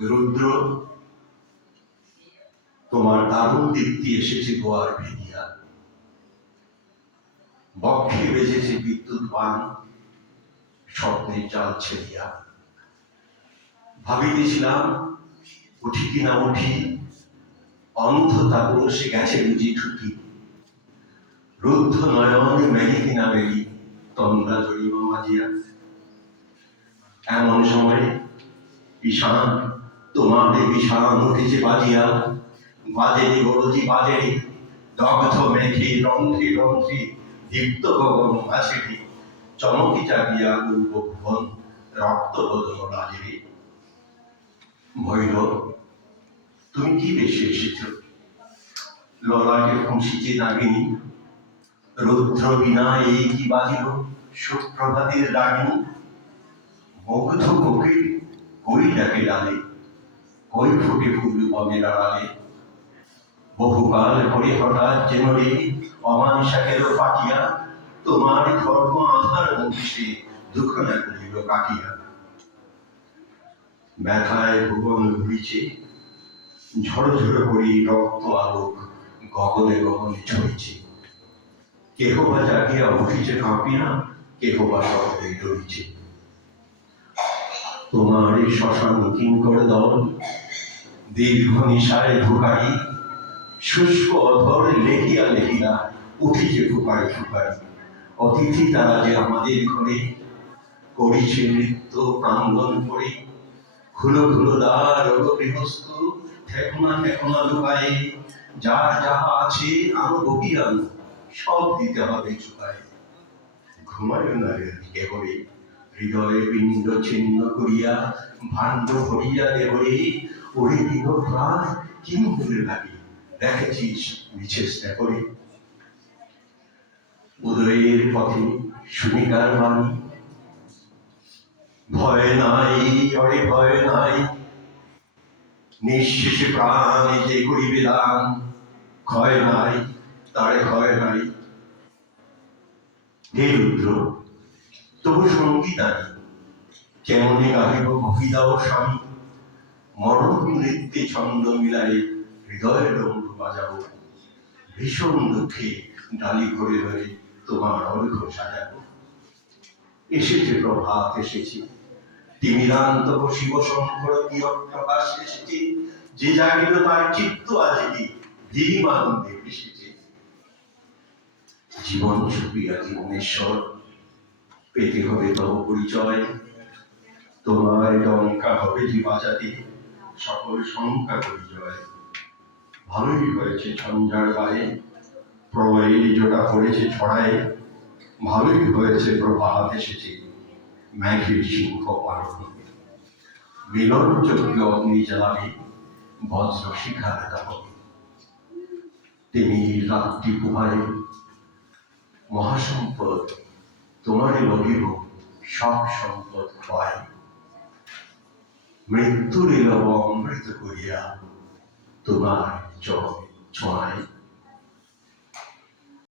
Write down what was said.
রুদ্র, তোমার দারুণ দীপ্তি এসেছে গোয়ার ভেদিয়া বক্ষে বেজেছে বিদ্যুৎ বান স্বপ্নের জাল ছেড়িয়া। ভাবিতেছিলাম, উঠি কিনা উঠি, অন্ধ তাপসে গেছে বুঝি ঠুটি রুদ্ধ নয়ন মেলি কিনা মেলি তন্দ্রা জড়িমা মাজিয়া। এমন সময় ঈশান তোমাদের বিষাণ উঠেছে বাজিয়া, বাজেনি গরজি বাজেনি। দগ্ধ মেঘে রন্ধ্রে রন্ধ্রে দীপ্ত গগন মাছেরি চমকি জাগিয়া পূর্ব ভুবন রক্ত বদন রাজেরি ভৈরব, তুমি কি বেশি এসেছ? ললাটে খুঁসিছে নাগিনী, রুদ্র বিনা এই কি বাজিল সুপ্রভাতের রাগিনী? মুগ্ধ কোকিল কই ডাকে ডালে কই ফুটে ফুল বনের আড়ালে বহুকাল পরে হঠাৎ যেন রে অমানিসাকের পাঠিয়া তোমার ধর্ম আধার মুখে দুঃখ না করিল কাটিয়া ব্যথায় ভুবন ঘুরিছে, ঝড় ঝড় করি রক্ত আলোক গগনে গগনে ছড়িছে। কেহ বা জাগিয়া উঠিছে কাঁপিয়া কেহ বা শব্দে ডরিছে। তোমার এই শ্মশান কিঙ্কর দল দীর্ঘ নিশায় ঢুকাই শুষ্ক অধর লেখিয়া লেখিয়া উঠিছে ফুকারি ফুকারি অতিথি তারা যে আমাদের ঘরে করিছে নৃত্য প্রাঙ্গণ করে খুলো খুলো দ্বার গৃহস্থ ঠেকুনা ঠেকুনা লুকায়ে, যার যাহা আছে আনো বহিয়ান সব দিতে হবে চুকায়। ঘুমায় না দিকে করে হৃদয়ে পিণ্ড ছিন্ন করিয়া, ভাণ্ড ভরিয়া দেহরে ওরে দিন প্রাণ কি মনে লাগে দেখেছিস মিছে করে উদয়ের পথে শুনিকার বাণী। ভয় নাই, অরে ভয় নাই। নিঃশেষে প্রাণে যে করিবে দান ক্ষয় নাই, তারে ক্ষয় নাই। হে রুদ্র তবু সংগীত আনি কেমনে গাহিব কহিদাও স্বামী মরণ নৃত্যে ছন্দ মিলাই হৃদয়ের রঙ্গ বাজাবো। ভীষণ দুঃখে ডালি করে ধরে তোমার অর্ঘ সাজাবো। এসেছে প্রভাত, এসেছে। তিমিরান্ত শিব শঙ্কর প্রকাশ এসেছে? যে জাগিল তার চিত্ত আজকে ভীম আনন্দে এসেছে জীবন ছবি আজি মনেশ্বর পেতে হবে তব পরিচয় তোমার ডঙ্কা হবে যে বাজাতে সকল শঙ্কা পরিচয় ভালোই হয়েছে ঝঞ্ঝার গায়ে। প্রলয়ের জোটা পড়েছে ছড়ায়। ভালোই হয়েছে প্রভাত এসেছে। মেঘের সিংহ পালন মিলন যোগ্য অগ্নি জ্বালাবে বজ্র শিখার দাহন তিনি রাত্রি পোহায় মহাসম্পদ তোমারই লভিব সব সম্পদ পাই। মৃত্যুর এলব অমৃত করিয়া তোমার চরণে